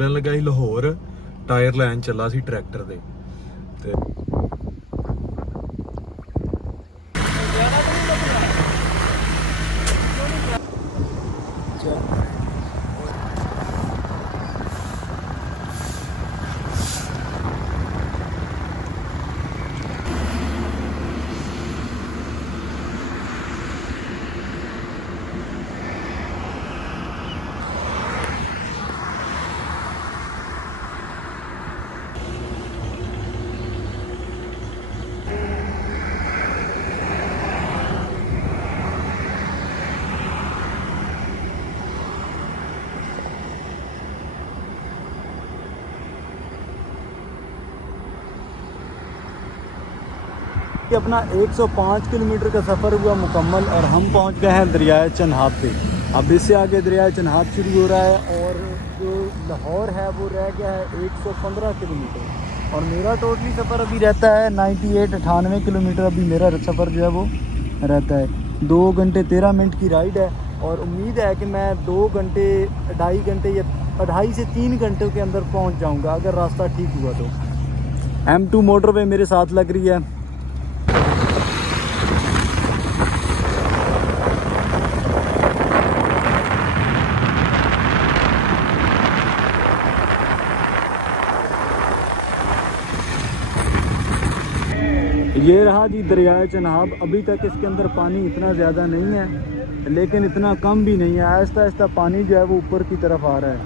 निकलन लगा ही लाहौर टायर लैन चला सी ट्रैक्टर दे ते अपना 105 किलोमीटर का सफ़र हुआ मुकम्मल और हम पहुंच गए हैं दरियाए चन्हाब पे। अब इससे आगे दरियाए चन्हाब शुरू हो रहा है और जो लाहौर है वो रह गया है 115 किलोमीटर और मेरा टोटली सफ़र अभी रहता है 98 किलोमीटर। अभी मेरा सफ़र जो है वो रहता है 2 घंटे 13 मिनट की राइड है और उम्मीद है कि मैं 2 घंटे 2.5 घंटे या 2.5 से 3 घंटों के अंदर पहुँच जाऊँगा अगर रास्ता ठीक हुआ तो। M2 मोटरवे मेरे साथ लग रही है। ये रहा जी दरियाए चन्हाब। अभी तक इसके अंदर पानी इतना ज़्यादा नहीं है लेकिन इतना कम भी नहीं है। आहिस्ता आहिस्ता पानी जो है वो ऊपर की तरफ आ रहा है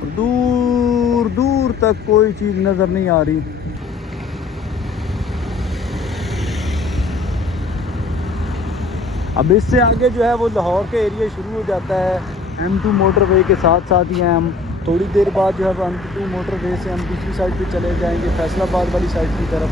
और दूर दूर तक कोई चीज़ नज़र नहीं आ रही। अब इससे आगे जो है वो लाहौर के एरिया शुरू हो जाता है। M2 मोटरवे के साथ साथ ही हैं हम। थोड़ी देर बाद जो है वो M2 मोटरवे से हम दूसरी साइड पे चले जाएंगे फैसलाबाद वाली साइड की तरफ।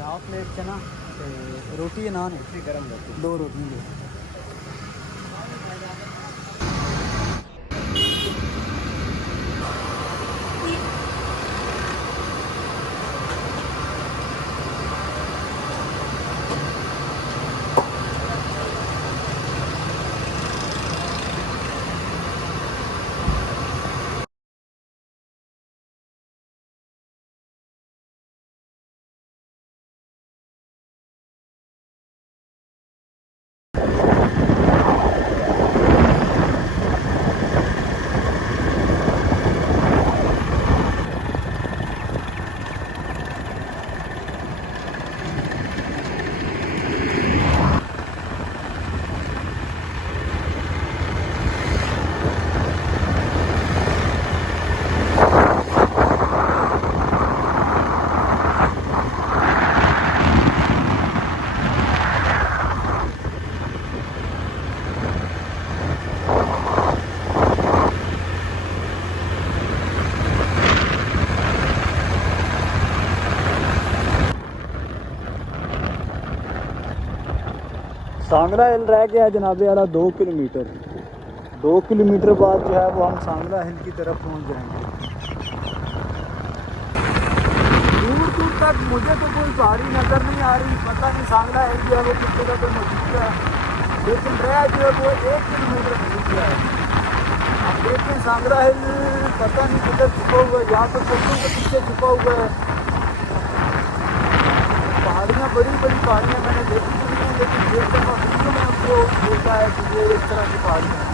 हाफ प्लेट चना रोटी या नान है गर्म रोटी 2 रोटी ले। सांगला हिल रह गया है जनाबे वाला 2 किलोमीटर। 2 किलोमीटर बाद जो है वो हम सांगला हिल की तरफ पहुंच जाएंगे। दूर दूर तक मुझे तो कोई पहाड़ी नज़र नहीं आ रही। पता नहीं सांगला हिल जो है वो किस जगह पर मौजूद है लेकिन रह जो है वो 1 किलोमीटर दूर गया है। अब देखें सांगला हिल पता नहीं किधर छुपा हुआ है। यहाँ पर पत्तों के पीछे छुपा हुआ है। पहाड़ियाँ बड़ी बड़ी पहाड़ियाँ मैंने देखी लेकिन एक दफ़ा वीडियो में आपको देखा है कि ये इस तरह की पहाड़ियाँ हैं।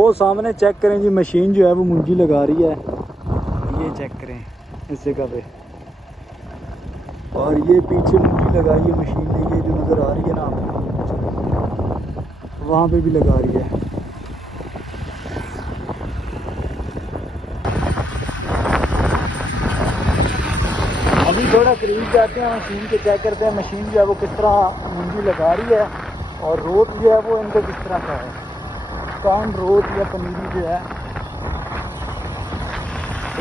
वो सामने चेक करें जी, मशीन जो है वो मुंजी लगा रही है, ये चेक करें इस जगह पे। और ये पीछे मुंजी लगाई है मशीन ने, ये जो नज़र आ रही है ना आपको, वहाँ पे भी लगा रही है। अभी थोड़ा करीब जाते हैं मशीन के, चेक करते हैं मशीन जो है वो किस तरह मुंजी लगा रही है और रोट जो है वो इनका किस तरह का है। कान रोट या पनीरी जो है,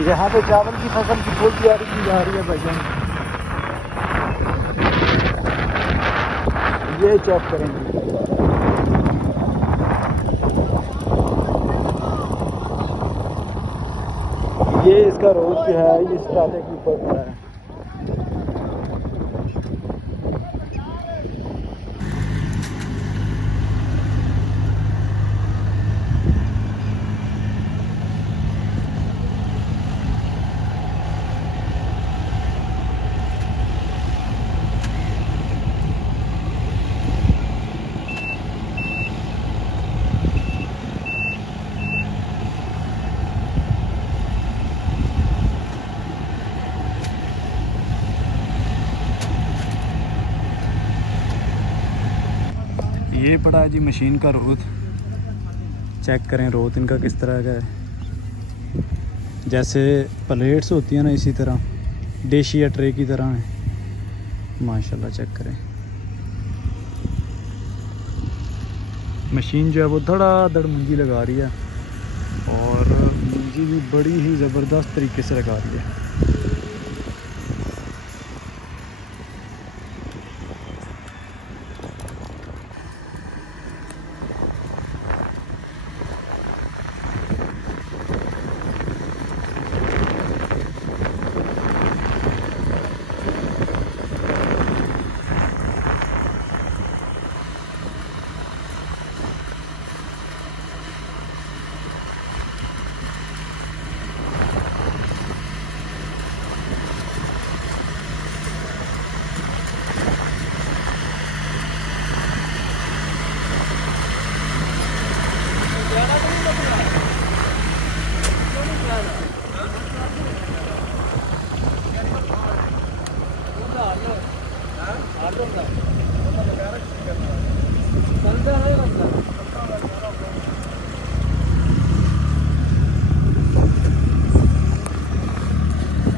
यहाँ पे चावल की फसल की बहुत तैयारी की जा रही है भाईजान, ये चेक करेंगे। ये इसका रोड जो है ये इस टाले के ऊपर पड़ा है। ये पड़ा है जी मशीन का रोत, चेक करें रोत इनका किस तरह का है। जैसे प्लेट्स होती हैं ना, इसी तरह देशी या ट्रे की तरह है माशाल्लाह। चेक करें मशीन जो है वो धड़ाधड़ मुंजी लगा रही है और मुंजी भी बड़ी ही ज़बरदस्त तरीके से लगा रही है।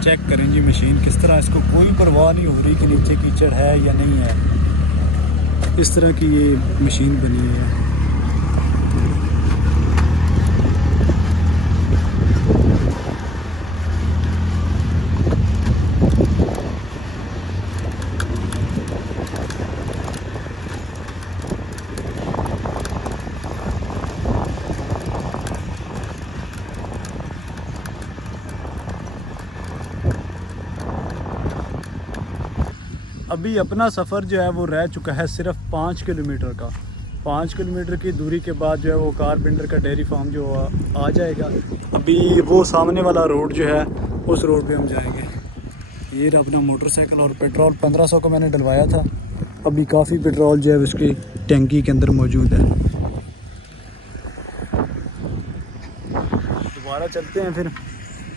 चेक करें जी मशीन किस तरह, इसको कोई परवाह नहीं हो रही कि नीचे कीचड़ है या नहीं है। इस तरह की ये मशीन बनी है। अभी अपना सफ़र जो है वो रह चुका है सिर्फ 5 किलोमीटर का। 5 किलोमीटर की दूरी के बाद जो है वो कारपेंटर का डेयरी फार्म जो आ जाएगा। अभी वो सामने वाला रोड जो है उस रोड पे हम जाएंगे। ये रहा अपना मोटरसाइकिल और पेट्रोल 1500 का मैंने डलवाया था। अभी काफ़ी पेट्रोल जो है उसकी टैंकी के अंदर मौजूद है। दोबारा चलते हैं, फिर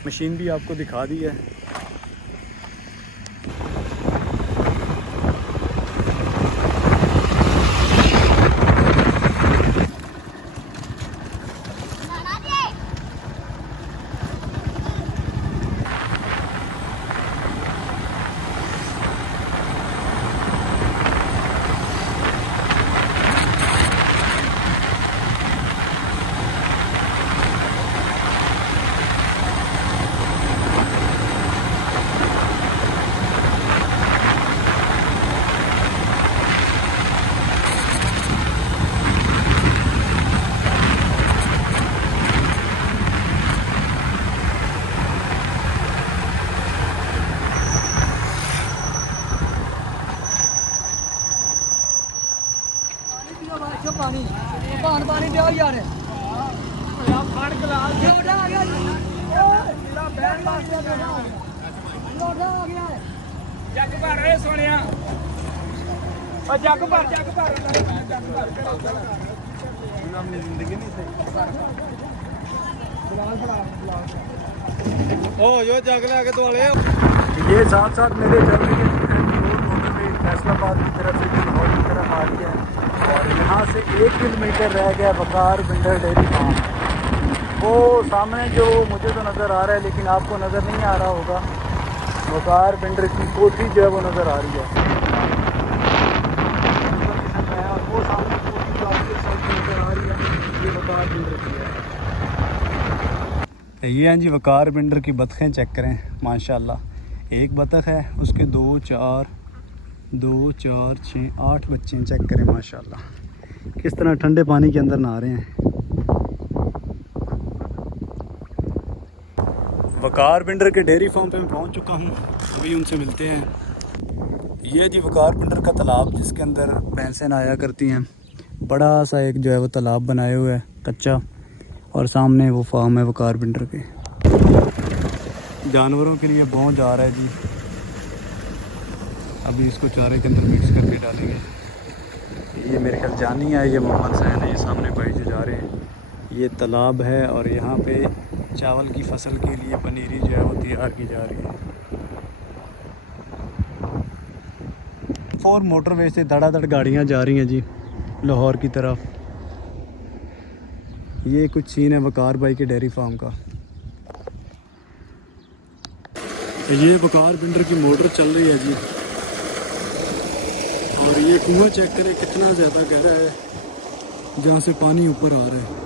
मशीन भी आपको दिखा दी है। पानी दियो यार खान गिलास लोटा आ गया मेरा बैन वास्ते लोटा आ गया जग भर रे सोनिया ओ जग भर अपनी ज़िंदगी नहीं सही। ओ यो जग ले के वाले ये साथ साथ मेरे जल्दी के मोटरवे फैसलाबाद की तरफ से लाहौर की तरफ आ रही है और यहाँ से 1 किलोमीटर रह गया वकार बिंडर डेयरी फार्म। वो सामने जो मुझे तो नज़र आ रहा है लेकिन आपको नज़र नहीं आ रहा होगा, वकार बिंडर की कोठी जो है वो नज़र आ रही है। और वो सामने कोठी जो आपके साथ नज़र आ रही है ये वकार बिंडर की है। ये हैं जी वकार बिंडर की बतखें, चेक करें माशाल्लाह। एक बतख है, उसके 2 4 6 8 बच्चे हैं, चेक करें माशाल्लाह किस तरह ठंडे पानी के अंदर नहा रहे हैं। वकार बिंडर के डेयरी फार्म पे मैं पहुंच चुका हूं, अभी उनसे मिलते हैं। ये जी वकार बिंडर का तालाब जिसके अंदर भैंसें नहाया करती हैं, बड़ा सा एक जो है वो तालाब बनाए हुए है कच्चा, और सामने वो फार्म है वकार बिंडर के। जानवरों के लिए बौं जा रहा है जी, अभी इसको चारे के अंदर मिक्स करके डालेंगे। ये मेरे ख्याल जानी है, ये मोहम्मद सैन है, ये सामने भाई जो जा रहे हैं। ये तालाब है और यहाँ पे चावल की फसल के लिए पनीरी जो है वो तैयार की जा रही है। 4 मोटरवे से धड़ाधड़ गाड़ियाँ जा रही हैं जी लाहौर की तरफ। ये कुछ सीन है वकार भाई के डेयरी फार्म का। ये वकार बिंडर की मोटर चल रही है जी, और ये कुआं चेक करें कितना ज़्यादा गहरा है, जहाँ से पानी ऊपर आ रहा है।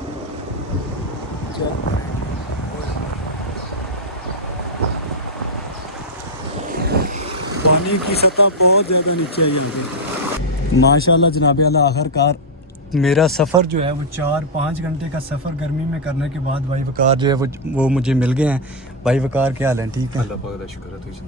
पानी की सतह बहुत ज़्यादा नीचे है यहाँ पे। माशाल्लाह जनाब आला, आखिरकार मेरा सफ़र जो है वो 4-5 घंटे का सफ़र गर्मी में करने के बाद भाई वकार जो है वो मुझे मिल गए हैं। भाई वकार क्या हाल है? ठीक है, अल्लाह पाक का शुक्र है तुझे।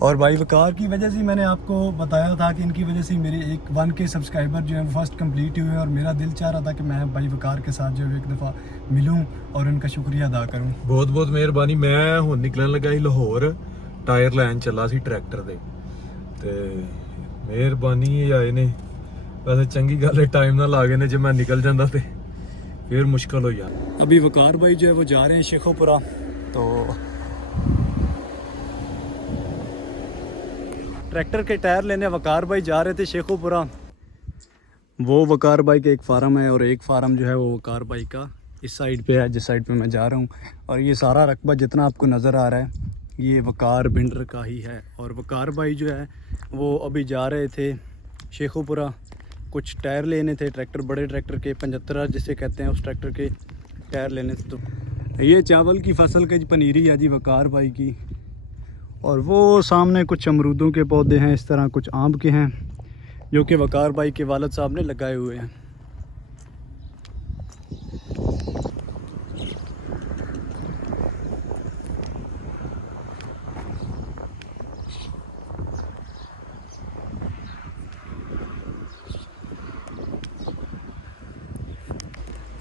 और भाई वकार की वजह से मैंने आपको बताया था कि इनकी वजह से मेरे 1 के सब्सक्राइबर जो है वो फर्स्ट कंप्लीट हुए, और मेरा दिल चाह रहा था कि मैं भाई वकार के साथ जो है एक दफ़ा मिलूं और उनका शुक्रिया अदा करूं। बहुत बहुत मेहरबानी। मैं हुण निकलन लगा ही लाहौर, टायर लैन चला सी ट्रैक्टर दे ते मेहरबानी आए ने। वैसे चंगी गल है टाइम ना ला गए ने, जो मैं निकल जाता तो फिर मुश्किल हो जाए। अभी वकार भाई जो है वो जा रहे हैं शेखोपुरा, तो ट्रैक्टर के टायर लेने वकार भाई जा रहे थे शेखोपुरा। वो वकार भाई का एक फार्म है और एक फार्म जो है वो वकार भाई का इस साइड पे है जिस साइड पे मैं जा रहा हूँ। और ये सारा रकबा जितना आपको नज़र आ रहा है ये वकार बिंडर का ही है। और वकार भाई जो है वो अभी जा रहे थे शेखोपुरा, कुछ टायर लेने थे ट्रैक्टर, बड़े ट्रैक्टर के 75 जिसे कहते हैं, उस ट्रैक्टर के टायर लेने थे। तो ये चावल की फसल की पनीरी है जी वकार भाई की। और वो सामने कुछ अमरूदों के पौधे हैं, इस तरह कुछ आम के हैं जो कि वकार भाई के वालिद साहब ने लगाए हुए हैं।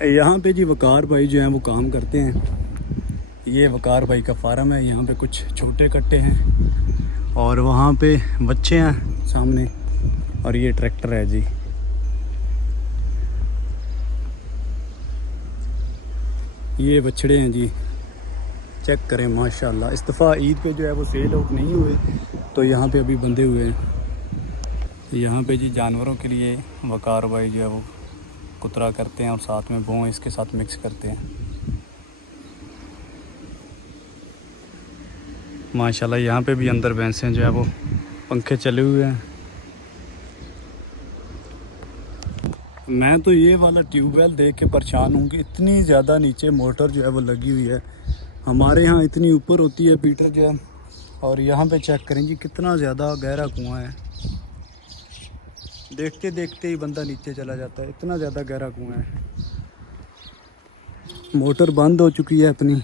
यहाँ पे जी वकार भाई जो हैं वो काम करते हैं। ये वकार भाई का फार्म है, यहाँ पे कुछ छोटे कट्टे हैं और वहाँ पे बच्चे हैं सामने, और ये ट्रैक्टर है जी। ये बछड़े हैं जी, चेक करें माशाल्लाह। इस दफ़ा ईद पे जो है वो सेल आउट नहीं हुए, तो यहाँ पे अभी बंधे हुए हैं। यहाँ पे जी जानवरों के लिए वकार भाई जो है वो कुतरा करते हैं और साथ में भों इसके साथ मिक्स करते हैं माशाल्लाह। यहाँ पे भी अंदर भैंसें जो है वो पंखे चले हुए हैं। मैं तो ये वाला ट्यूबवेल देख के परेशान हूँ कि इतनी ज़्यादा नीचे मोटर जो है वो लगी हुई है। हमारे यहाँ इतनी ऊपर होती है पीटर जो है, और यहाँ पे चेक करें जी कितना ज़्यादा गहरा कुआं है। देखते देखते ही बंदा नीचे चला जाता है, इतना ज़्यादा गहरा कुआं है। मोटर बंद हो चुकी है अपनी।